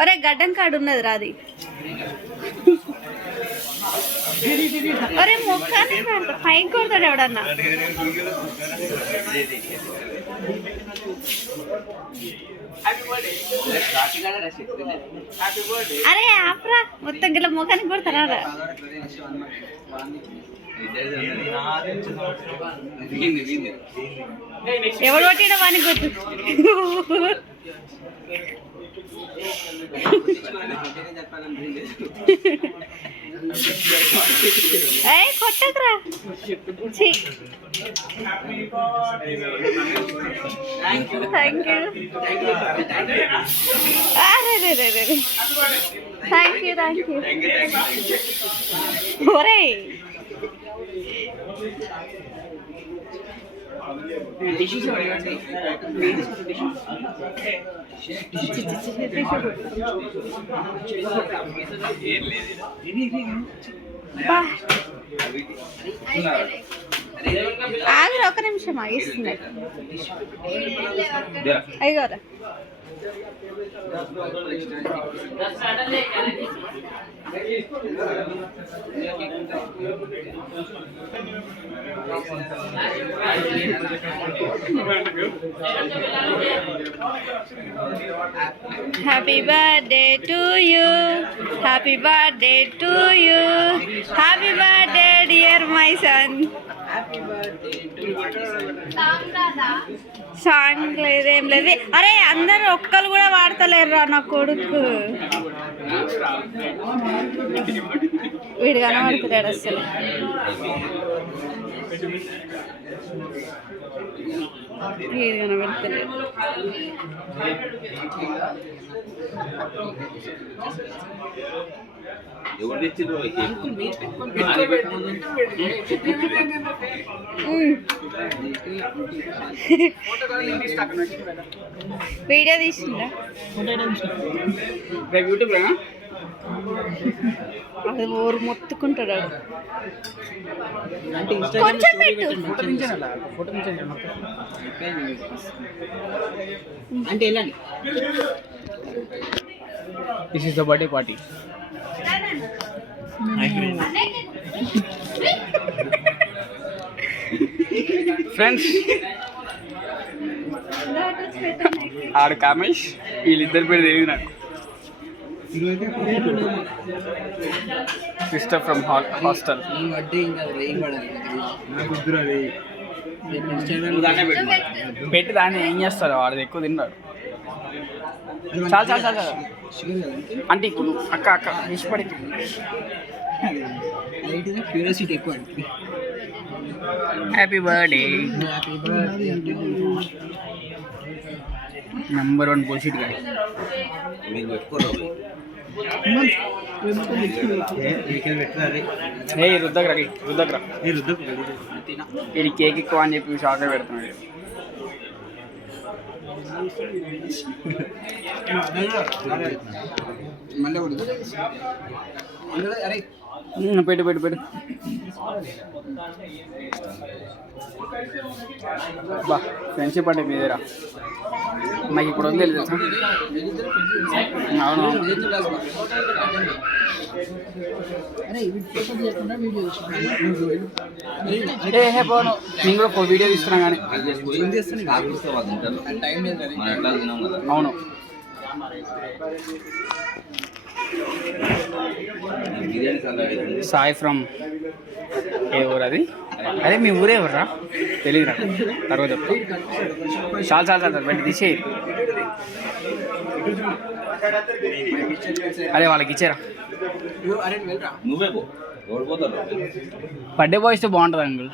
అరే గడ్డం కాడు ఉన్నది రాది. అరే మొక్కాన్ని పైకి కొడతాడు ఎవడన్నా. అరే ఆపరా మొత్తం గిల్ల మొఖానికి కొడతారా. ఎవడు కొట్టినా వానికి కొట్టు. ఏ కొట్టకురా. Thank you. ఒరే ఆగిరా ఒక నిమిషం ఆగిస్తున్నాయి. అయ్యోరా happy birthday to you, happy birthday to you, happy birthday dear my son. Song లేదేం లేదు. అరే అందరు ఒక్కరు కూడా వాడతలేరురా నా కొడుకు. వీడు కనబడుతున్నాడు అసలు. వీడు కనబడుతున్నాడు. వీడియో తీసిందా అది ఊరు మొత్తుకుంటాడు. కొంచెం పెట్టు అంటే వెళ్ళండి. This is the birthday party. Friends ఆడు కామేష్, వీళ్ళిద్దరి పేరు తెలియదు నాకు. Sister from hostel. పెట్టి దాన్ని ఏం చేస్తారు, వాడు ఎక్కువ తిన్నాడు. చాలా చాలా చాలా అంటే ఇప్పుడు అక్క అక్క ఇష్టపడి క్యూరియాసిటీ ఎక్కువ. Happy birthday. Number 1 bullshit guy. ఏ రుద్దగ్రా రుద్దగ్రా ఇది కేక్ ఎక్కువ అని చెప్పి షాక్ పెడుతున్నాడు. పెట్టు పెట్టు పెట్టు. బా ఫ్రెండ్షిప్ అంటే మీదేరా నాకు ఇప్పుడు వదిలేదు తెలుసా. అవును ఏ పోను నేను కూడా వీడియో తీస్తున్నా కానీ. అవును సాయి ఫ్రమ్ ఏ ఊరు అది? అదే మీ ఊరే ఎవర్రా తెలియదురా, తర్వాత చాలా చాలా చాలా బయట తీసేయి. అరే వాళ్ళకి ఇచ్చారా. బర్త్డే బాయ్ ఇస్తే బాగుంటుంది అంకుల్.